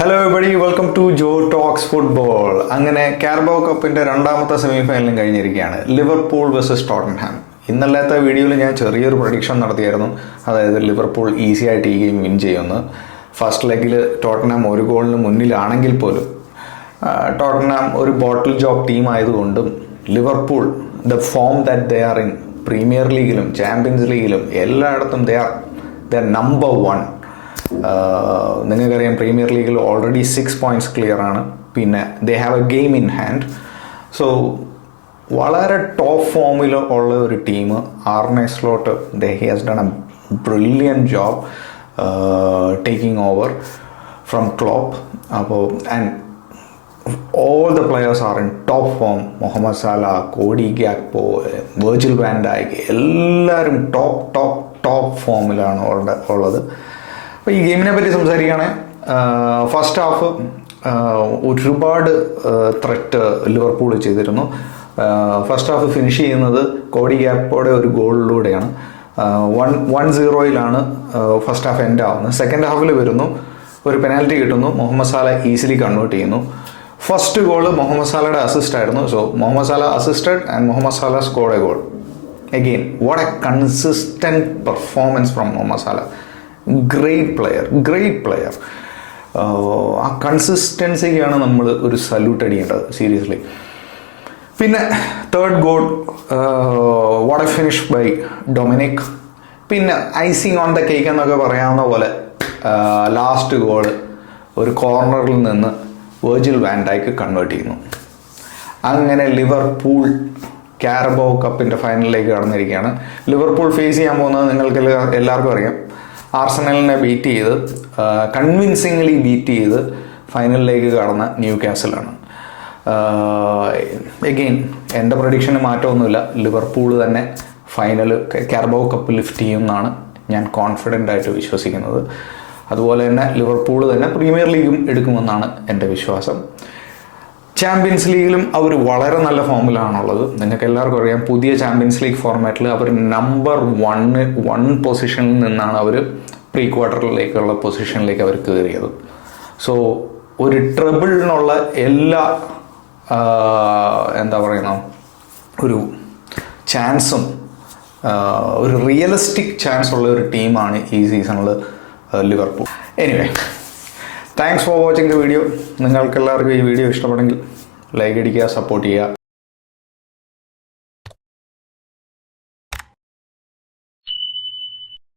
Hello everybody, welcome to Jo talks football. അങ്ങനെ Carabao കപ്പിൻ്റെ രണ്ടാമത്തെ സെമിഫൈനലും കഴിഞ്ഞിരിക്കുകയാണ്. Liverpool versus Tottenham. ഇന്നലത്തെ വീഡിയോയിൽ ഞാൻ ചെറിയൊരു പ്രഡിക്ഷൻ നടത്തിയായിരുന്നു. അതായത് ലിവർപൂൾ ഈസി ആയിട്ട് ഈ ഗെയിം വിൻ ചെയ്യുമെന്ന്. ഫസ്റ്റ് ലെഗിൽ ടോട്ടൻഹാം ഒരു ഗോളിന് മുന്നിലാണെങ്കിൽ പോലും ടോട്ടൻഹാം ഒരു ബോട്ടിൽ ജോബ് ടീം ആയതുകൊണ്ടും Liverpool the form that they are in premier ലീഗിലും ചാമ്പ്യൻസ് ലീഗിലും എല്ലായിടത്തും ദേ ആർ നമ്പർ 1. നിങ്ങൾക്കറിയാം പ്രീമിയർ ലീഗിൽ ഓൾറെഡി 6 points ക്ലിയർ ആണ്. പിന്നെ they have A game in hand. So വളരെ ടോപ്പ് ഫോമിൽ ഉള്ള ഒരു team. RNA slot he has done A brilliant job taking over from Klopp. അപ്പോൾ and all the players are in top form. Mohamed Salah, Cody Gakpo, Virgil van Dijk എല്ലാവരും top ഫോമിലാണ് ഉള്ളത്. അപ്പോൾ ഈ ഗെയിമിനെ പറ്റി സംസാരിക്കുകയാണെങ്കിൽ ഫസ്റ്റ് ഹാഫ് ഒരുപാട് ത്രെറ്റ് ലിവർപൂൾ ചെയ്തിരുന്നു. ഫസ്റ്റ് ഹാഫ് ഫിനിഷ് ചെയ്യുന്നത് കോഡി ഗ്യാപ്പോടെ ഒരു ഗോളിലൂടെയാണ്. 1-0 ഫസ്റ്റ് ഹാഫ് എൻഡ് ആവുന്നത്. സെക്കൻഡ് ഹാഫിൽ വരുന്നു, ഒരു പെനാൽറ്റി കിട്ടുന്നു, മുഹമ്മദ് സാല ഈസിലി കൺവേർട്ട് ചെയ്യുന്നു. ഫസ്റ്റ് ഗോൾ മുഹമ്മദ് സാലയുടെ അസിസ്റ്റ് ആയിരുന്നു. So Mohamed Salah assisted and Mohamed Salah scored a goal. Again what a consistent performance from Mohamed Salah. Great player. ആ കൺസിസ്റ്റൻസിക്കാണ് നമ്മൾ ഒരു സല്യൂട്ട് അടിക്കേണ്ടത്, സീരിയസ്ലി. പിന്നെ third goal what a finish by Dominik. പിന്നെ icing on the cake എന്നൊക്കെ പറയാവുന്ന പോലെ last goal ഒരു കോർണറിൽ നിന്ന് വെർജിൽ വാൻ ഡൈക്ക് കൺവേർട്ട് ചെയ്യുന്നു. അങ്ങനെ ലിവർപൂൾ കാരബോ കപ്പിൻ്റെ ഫൈനലിലേക്ക് കടന്നിരിക്കുകയാണ്. ലിവർപൂൾ ഫേസ് ചെയ്യാൻ പോകുന്നത് നിങ്ങൾക്ക് എല്ലാവർക്കും അറിയാം. ആർസണലിനെ ബീറ്റ് ചെയ്ത് കൺവിൻസിംഗ്ലി ബീറ്റ് ചെയ്ത് ഫൈനലിലേക്ക് കടന്ന ന്യൂ കാസലാണ്. എഗെയിൻ എൻ്റെ പ്രഡിക്ഷന് മാറ്റമൊന്നുമില്ല. ലിവർപൂൾ തന്നെ ഫൈനൽ കാരബോ കപ്പ് ലിഫ്റ്റ് ചെയ്യുമെന്നാണ് ഞാൻ കോൺഫിഡൻ്റ് ആയിട്ട് വിശ്വസിക്കുന്നത്. അതുപോലെ തന്നെ ലിവർപൂൾ തന്നെ പ്രീമിയർ ലീഗും എടുക്കുമെന്നാണ് എൻ്റെ വിശ്വാസം. ചാമ്പ്യൻസ് ലീഗിലും അവർ വളരെ നല്ല ഫോമിലാണുള്ളത്. നിങ്ങൾക്ക് എല്ലാവർക്കും അറിയാം, പുതിയ ചാമ്പ്യൻസ് ലീഗ് ഫോർമാറ്റിൽ അവർ നമ്പർ 1 പൊസിഷനിൽ നിന്നാണ് അവർ പ്രീ ക്വാർട്ടറിലേക്കുള്ള പൊസിഷനിലേക്ക് അവർ കയറിയത്. സോ ഒരു ട്രിബിളിനുള്ള എല്ലാ ഒരു ചാൻസും ഒരു റിയലിസ്റ്റിക് ചാൻസ് ഉള്ള ഒരു ടീമാണ് ഈ സീസണിൽ Liverpool. Anyway, thanks for watching the video. നിങ്ങൾക്കെല്ലാവർക്കും ഈ വീഡിയോ ഇഷ്ടപ്പെടുമെങ്കിൽ ലൈക്ക് അടിക്കുക, സപ്പോർട്ട് ചെയ്യുക.